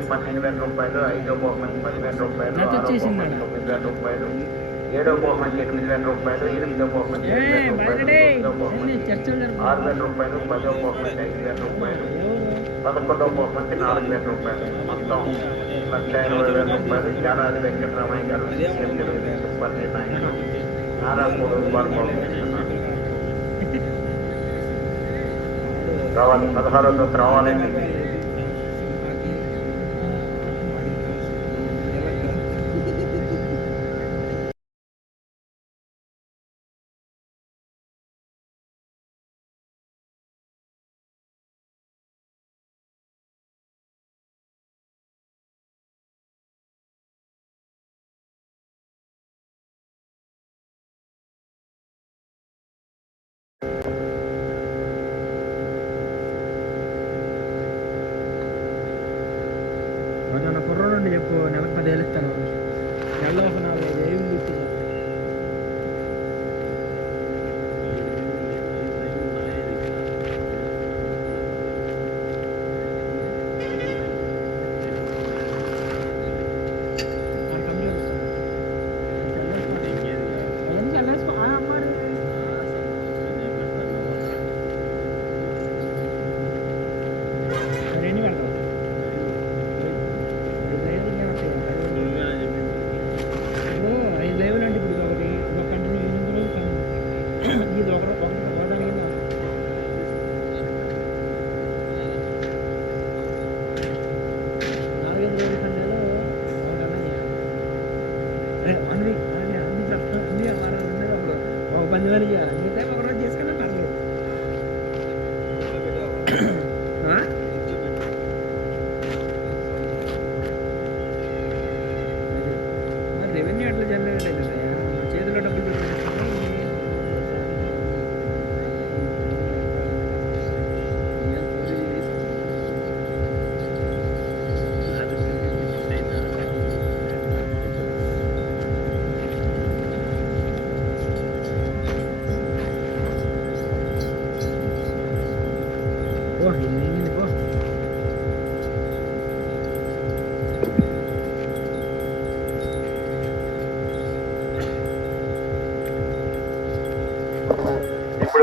బహుమతి పన్నెండు వేల రూపాయలు ఐదో బహుమతి పదివేల రూపాయలు ఆరో బహుమతి. తొమ్మిది వేల రూపాయలు ఏడో బహుమతి ఎనిమిది వేల రూపాయలు ఎనిమిదో బహుమతి ఏడు వేల రూపాయలు తొమ్మిదో బహుమతి ఆరు వేల రూపాయలు పదో బహుమతి ఐదు వేల రూపాయలు ఎవరు పదకొండవ బహుమతి నాలుగు వేల రూపాయలు. మొత్తం లక్ష ఇరవై వేల రూపాయలు. జానాది వెంకటరామయ్య గారు సీఎం తెలుగుదేశం పార్టీ నాయకులు నారా మూడు రూపాయలు పంపిస్తున్నారు రావాలి పదహారో రావాలండి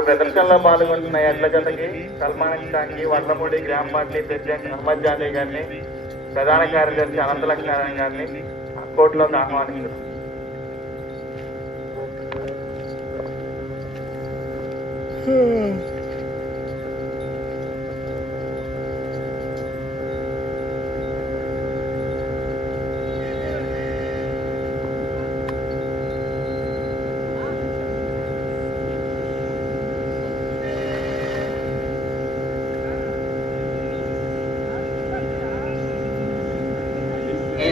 ప్రదర్శనలో పాల్గొంటున్న ఎడ్ల జతకి సల్మాన్ ఖాన్కి వడ్లమూడి గ్రామ పార్టీ ప్రెసిడెంట్ అహ్మద్ జాలీ గారిని ప్రధాన కార్యదర్శి అనంత లక్ష్మీనారాయణ గారిని కోర్టులోకి ఆహ్వానించారు Hmm.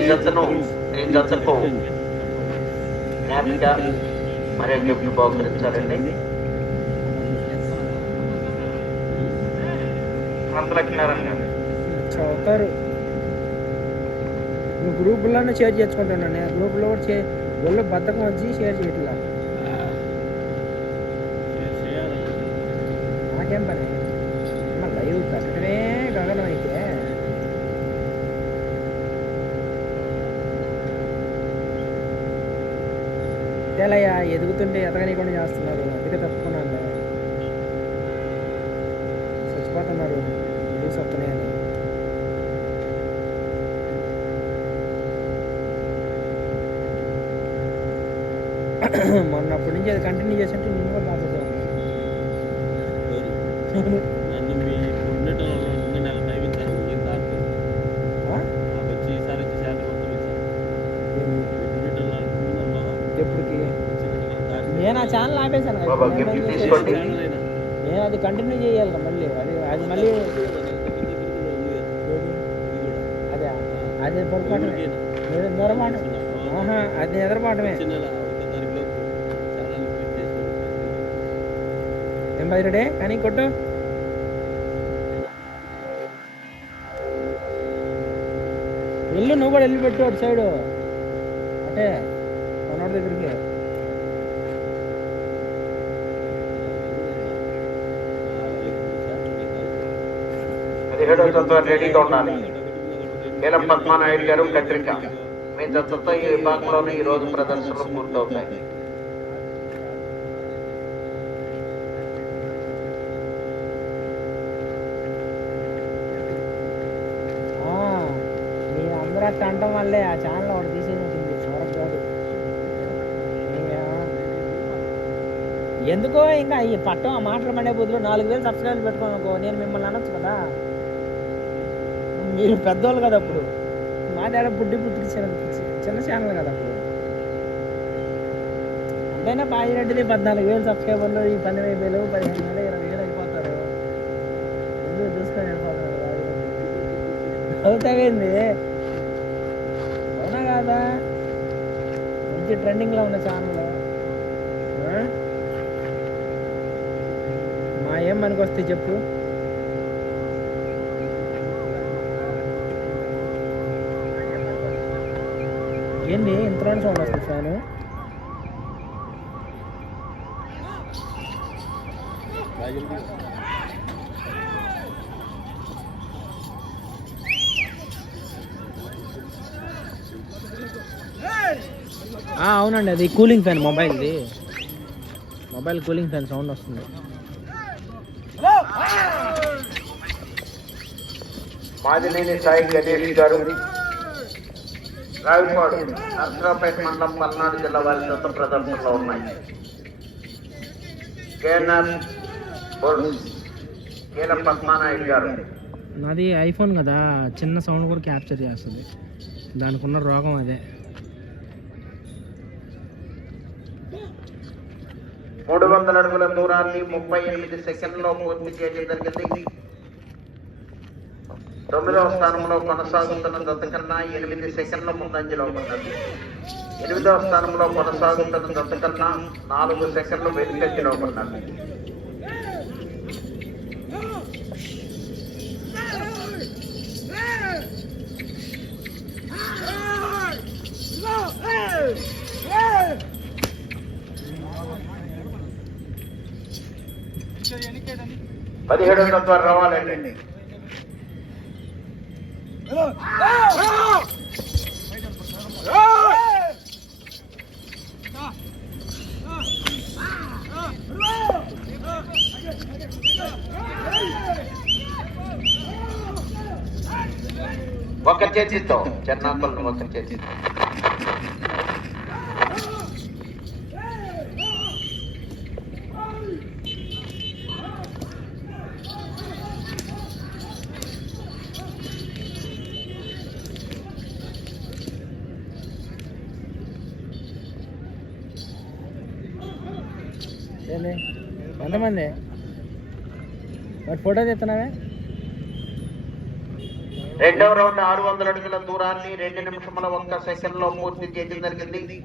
జతను ఈ జతకు జ్ఞాపిక మరియు గిఫ్ట్ గారు. చౌకరు నువ్వు గ్రూపుల్లోనే షేర్ చేసుకుంటున్నాను నేను. గ్రూపులో కూడా చే ఒళ్ళు బద్ధకం వచ్చి షేర్ చేయట్లా ఎదుగుతుంటే ఎదగనీయకుండా చేస్తున్నారు. అందుకే తప్పుకున్నాను. చచ్చిపోతున్నారు. న్యూస్ వస్తున్నాయని మొన్న అప్పటి నుంచి అది కంటిన్యూ చేస్తుంటే నేను కూడా బాధపడతాను నన్ను మీ ఉండటం ఉన్న నెల టైం ఇచ్చాను ఏం దాకా నాకు వచ్చి ఈసారి వచ్చి శాతం మొత్తం ఇచ్చాను ఉండటం అనుకున్నాను ఎప్పటికి నేను ఆ ఛానల్ ఆపేశాను కదా. బాబా, నేను అది కంటిన్యూ చేయాలి మళ్ళీ. అది అది మళ్ళీ అదే అది పొరపాటు నిద్రమాట ఆహా అది నిద్రపాటమే ఏం బదిలడే కానీ కొట్టు. వెళ్ళు నువ్వు కూడా వెళ్ళి పెట్టు అటు సైడు. అంటే మనోడి దగ్గరికి. పదిహేడవ జత రెడీగా ఉండాలి. కీలం పద్మానాయుడు గారు కత్రిక మీ దత్తతో ఈ విభాగంలోనే ఈరోజు ప్రదర్శనలు పూర్తవుతాయి. ఆ, అంటాం వల్లే ఆ ఛానల్ ఒకటి తీసేసి ఎందుకో ఇంకా ఈ పట్టం ఆ మాటలు పడే బుద్ధులు నాలుగు వేలు సబ్స్క్రైబ్ పెట్టుకోనుకో నేను మిమ్మల్ని అనొచ్చు కదా. మీరు పెద్దవాళ్ళు కదా అప్పుడు. మా డాడ పుట్టి పుట్టి చిన్న ఛానల్ కదా అప్పుడు. అంతైనా బాజిరెడ్డిది పద్నాలుగు వేలు సబ్స్క్రైబర్లు ఈ పన్నెండు వేలు పదిహేను వేలు ఇరవై వేలు అయిపోతారు. ఎందుకు చూసుకొని వెళ్ళిపోతారు బాజిరెడ్డి అవుతావేంది అవునా కాదా? మంచి ట్రెండింగ్లో ఉన్న ఛానల్. మా ఏం మనకు వస్తే చెప్పు. ఏంది? ఇంత సౌండ్ వస్తుంది ఫ్యాను అవునండి అది కూలింగ్ ఫ్యాన్ మొబైల్ది. మొబైల్ కూలింగ్ ఫ్యాన్ సౌండ్ వస్తుంది. మాదినేని సాయి గణేష్ గారు రావిపాడు నర్సరావుపేట మండలం పల్నాడు జిల్లా వారి దత్త ప్రదర్శనలో ఉన్నాయి. కేఎన్ఆర్ కీలం పద్మానాయుడు గారు. నాది ఐఫోన్ కదా చిన్న సౌండ్ కూడా క్యాప్చర్ చేస్తుంది. దానికి ఉన్న రోగం అదే. మూడు వందల అడుగుల దూరాన్ని ముప్పై ఎనిమిది సెకండ్లో పూర్తి చేయడం జరిగింది. తొమ్మిదవ స్థానంలో కొనసాగుతున్న దత్త కన్నా ఎనిమిది సెకండ్ల ముందంజలో ఉన్నది. ఎనిమిదవ స్థానంలో కొనసాగుతున్న దత్త కన్నా నాలుగు సెకండ్లు వెనుకంజలో ఉన్నది. పదిహేడు వందల ద్వారా రావాలండి. ఒక చేతితో చెన్నాపల్లి ఒక చేతితో ఏంది ఎంతమంది ఎంతమంది మరి ఫోటో తెస్తున్నావే? రెండవ రౌండ్ ఆరు వందల అడుగుల దూరాన్ని రెండు నిమిషముల ఒక్క సెకండ్లో పూర్తి చేయడం జరిగింది.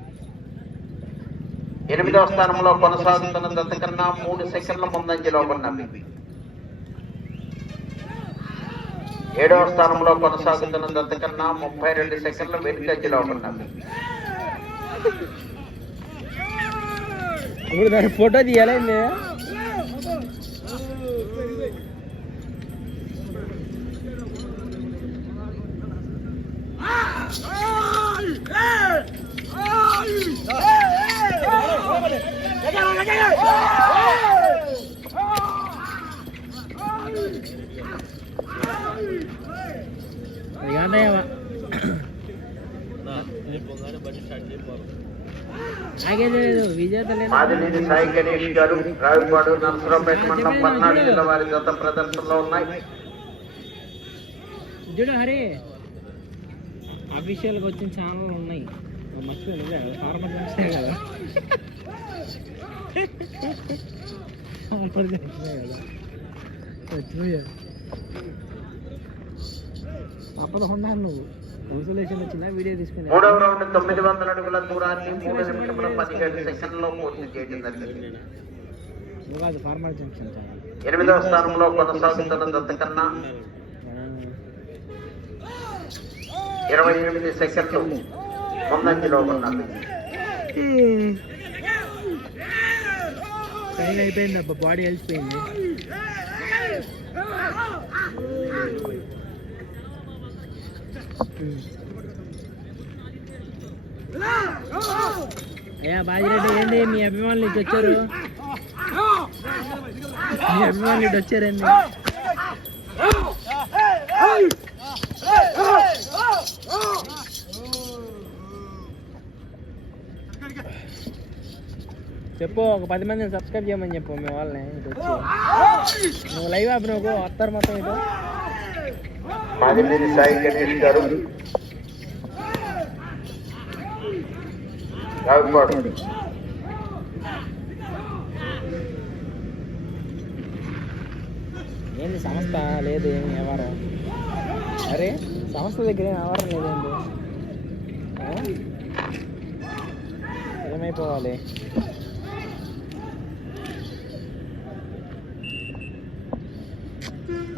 ఎనిమిదవ స్థానంలో కొనసాగుతున్న దత్త కన్నా మూడు సెకండ్ల ముందంజలో ఉన్నది ఏడవ స్థానంలో కొనసాగుతున్న దత్త కన్నా ముప్పై రెండు సెకండ్ల వెనుకంజలో ఉన్నది ఇప్పుడు దాని ఫోటో తీయాలండి ఆగేది విజేత లేదు మాదినేని సాయి గణేష్ గారు రావిపాడు నరసరావుపేట మండలం పల్నాడు జిల్లా వారి గత ప్రదర్శనలో ఉన్నాయి. చూడు హరి అఫీషియల్గా వచ్చిన ఛానల్ ఉన్నాయి. మర్చిపోయి నువ్వే కదా ఫార్మర్ జంక్షనే కదా ఫార్మర్ జంక్షనే కదా మర్చిపోయా నువ్వు మూడవ రౌండ్ తొమ్మిది వందల అడుగుల దూరాన్ని మూడు నిమిషముల పదిహేడు సెకండ్లో పూర్తి చేయడం జరిగింది ఎనిమిదవ స్థానంలో కొనసాగుతున్న దత్త కన్నా ఇరవై ఎనిమిది సెకండ్లు ముందంజలో ఉన్నది టైం అయిపోయింది అబ్బా బాడీ వెళ్ళిపోయింది అయ్యా బాజిరెడ్డి ఏంటి మీ అభిమానులు ఇటు వచ్చారు? మీ అభిమానులు ఇటు వచ్చారండి చెప్పు ఒక పది మందిని సబ్స్క్రైబ్ చేయమని చెప్పు మీ వాళ్ళని ఇటు వచ్చి. నువ్వు లైవ్ ఆపి వస్తారు మొత్తం ఇటు. మాదిరి సాయి గణేష్ గారు. రావిపాడు ఏంది సంస్థ? లేదు ఏమి వ్యవహారం? అరే సంస్థ దగ్గర ఏం వ్యవహారం లేదండి ఏమైపోవాలి?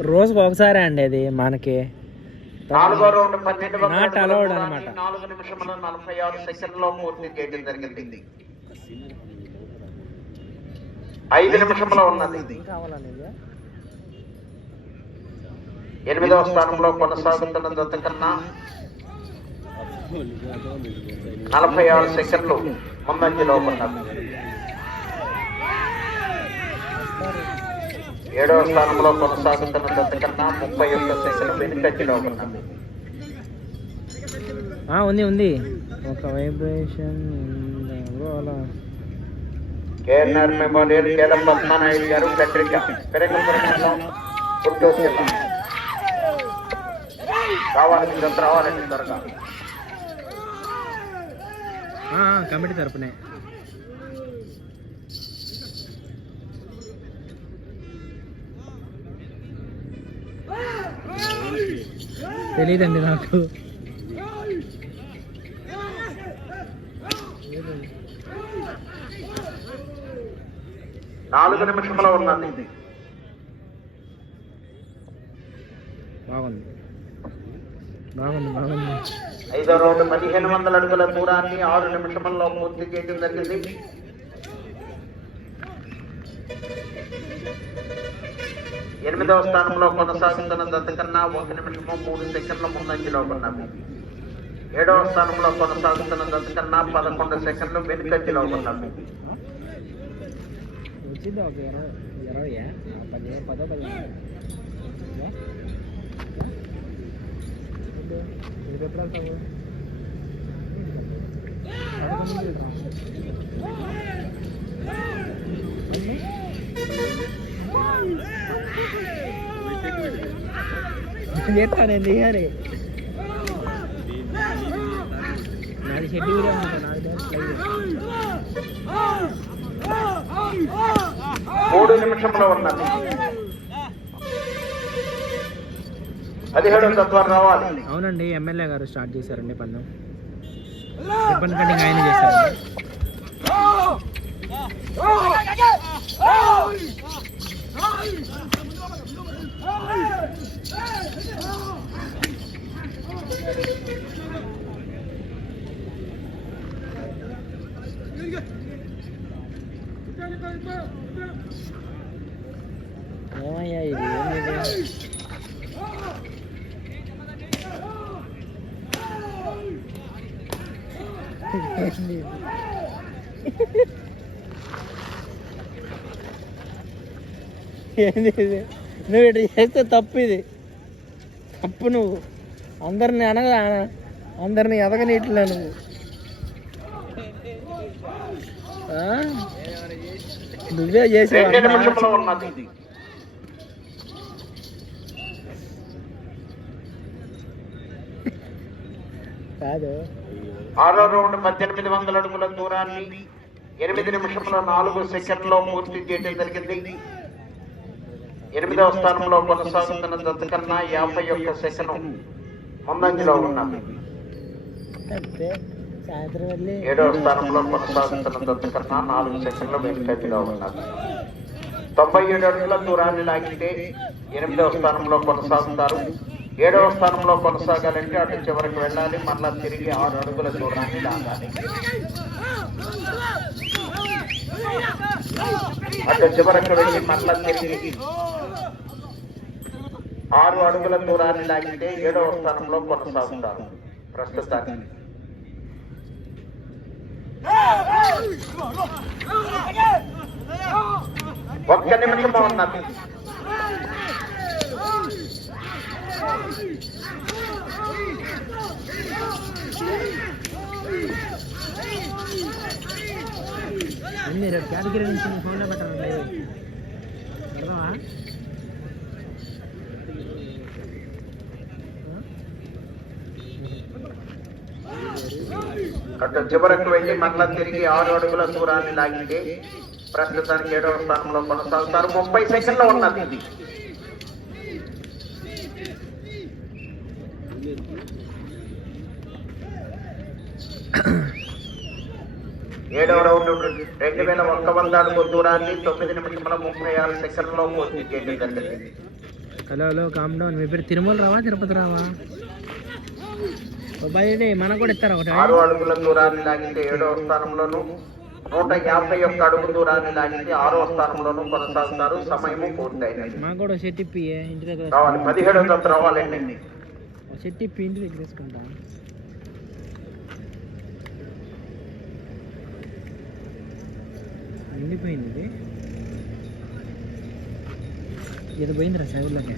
రోజుకు ఒకసారి అండి అది మనకి. నాలుగో రౌండ్ పన్నెండు వందల నాట్ దూరాన్ని అన్నమాట. నాలుగు నిమిషముల నలభై ఆరు సెకండ్లో పూర్తి చేయడం జరిగింది. ఐదు నిమిషంలో ఉన్నది. ఎనిమిదవ స్థానంలో కొనసాగుతున్న జత కన్నా నలభై ఆరు సెకండ్లు ముందంజలో ఉన్నది. ఏడవ స్థానంలో కొనసాగుతున్న జత కన్నా ముప్పై ఒక్క సెకండ్లు వెనుకంజలో ఉన్నది ఆ, ఉంది ఉంది. ఒక వైబ్రేషన్ కేఎన్ఆర్ మెమోరియల్ కేలం పద్మానాయుడు గారు పత్రిక పెరంగపురం గుంటూరు జిల్లా రావాలని త్వరగా. కమిటీ తరపునే. తెలీదండి నాకు. నాలుగు నిమిషంలో ఉన్నది. బాగుంది. బాగుంది బాగుంది. ఐదో రౌండ్ పదిహేను వందల అడుగుల దూరాన్ని ఆరు నిమిషంలో పూర్తి చేయడం జరిగింది. ఎనిమిదవ స్థానంలో కొనసాగుతున్న దశ కన్నా ఒక నిమిషము మూడు సెకండ్ల ముందంజలో ఉన్నది ఏడవ స్థానంలో కొనసాగుతున్న దశ కన్నా పదకొండు సెకండ్లు వెనుకంజలో ఉన్నది ఎప్పుడు చేస్తాను తీయాలి నాది నాది మూడు నిమిషంలో ఉన్నది పదిహేడు తత్వాలు రావాలి. అవునండి ఎమ్మెల్యే గారు స్టార్ట్ చేశారండి పందెం రిబ్బన్ కటింగ్ ఆయన చేశారు. 빨리 빨리 빨리 빨리 ఏంది ఇది? నువ్వు ఇట్లా చేస్తే తప్పు ఇది. తప్పు నువ్వు. అందరిని అనగా అందరిని ఎదగని ఇట్లా నువ్వు? నువ్వే చేసావు? కాదు. ఆరో రౌండ్ పద్దెనిమిది వందల అడుగుల దూరాన్ని ఎనిమిది నిమిషంలో నాలుగు సెకండ్లో పూర్తి చేయడం జరిగింది. ఎనిమిదవ స్థానంలో కొనసాగుతున్న జత కన్నా యాభై ఒక్క సెకండ్ ముందంజలో ఉన్నది. ఏడవ స్థానంలో కొనసాగుతున్న జత కన్నా నాలుగు సెకండ్ల వెనుకంజలో ఉన్నది. తొంభై ఏడు అడుగుల దూరాన్ని లాగితే ఎనిమిదవ స్థానంలో కొనసాగుతారు. ఏడవ స్థానంలో కొనసాగాలంటే అటు చివరికి వెళ్ళాలి మళ్ళా తిరిగి ఆరు అడుగుల దూరాన్ని లాగాలి. అటు చివరికి వెళ్ళి మళ్ళా తిరిగి ఆరు అడుగుల దూరాన్ని లాగితే ఏడవ స్థానంలో కొనసాగుతారు. ప్రస్తుతానికి. ఒక్క నిమిషం ఉన్నది అన్ని కేటగిరీ నుంచి ఫోన్లో పెట్టాలి అర్థమా? అటు చివరకు వెళ్ళి మళ్ళా తిరిగి ఆరు అడుగుల దూరాన్ని లాగింది ప్రస్తుతానికి ఏడవ స్థానంలో కొనసాగుతారు. ముప్పై సెకండ్లో ఉన్నది ఏడవ రౌండ్ రెండు వేల ఒక్క వంద అడుగు దూరాన్ని తొమ్మిది నిమిషముల ముప్పై ఆరు సెకండ్లో పూర్తి చేయడం జరిగింది. హలో హలో కామ్ డౌన్ మీ పేరు తిరుమల రావా తిరుపతి రావా? బయట మనకు కూడా ఇస్తారా ఒకటి? ఆరు అడుగుల దూరాన్ని లాగితే ఏడవ స్థానంలోను నూట యాభై ఒక్క అడుగు దూరాన్ని లాగితే ఆరో స్థానంలోను కొనసాగుతారు. సమయము పూర్తయినది మాకు కూడా షర్ట్ ఇప్పి ఇంటి దగ్గర రావాలి. పదిహేడవ జత రావాలండి. షర్ట్ ఇప్పి ఇంటి దగ్గర వేసుకుంటా. ఎండిపోయింది ఏదో పోయిందిరా సైడ్లోకి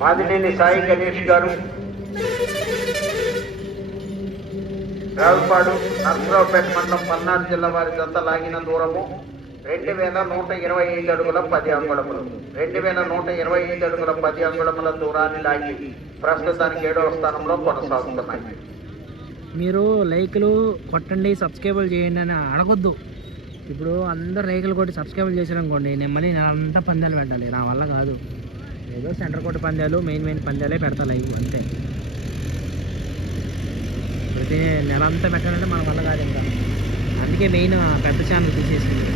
మాదినేని సాయి గణేష్ గారు. రావుపాడు నర్సరావుపేట మండలం పల్నాడు జిల్లా వారి జత లాగిన దూరము రెండు వేల నూట ఇరవై ఐదు అడుగుల పది అంగుళములు. రెండు వేల నూట ఇరవై ఐదు అడుగుల పది అంగుళముల దూరాన్ని లాగి ప్రస్తుతానికి ఏడవ స్థానంలో కొనసాగుతున్నాయి. మీరు లైక్లు కొట్టండి సబ్స్క్రైబులు చేయండి అని అడగొద్దు. ఇప్పుడు అందరు లైకులు కొట్టి సబ్స్క్రైబులు చేశారు నేను మళ్ళీ అంతా పందాలు పెట్టాలి. నా వల్ల కాదు. ఏదో సెంటర్ కోట పందాలు మెయిన్ మెయిన్ పందాలే పెడతారు లైవ్ అంతే. ప్రతి నెల అంతా పెట్టాలంటే మన వల్ల కాదు ఇంకా. అందుకే మెయిన్ పెద్ద ఛానల్ తీసేసింది.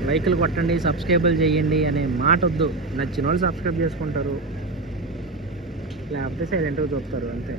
లైక్లు కొట్టండి సబ్స్క్రైబులు చేయండి అనే మాట వద్దు. నచ్చిన వాళ్ళు సబ్స్క్రైబ్ చేసుకుంటారు. లేకపోతే సైలెంట్గా చూస్తారు అంతే.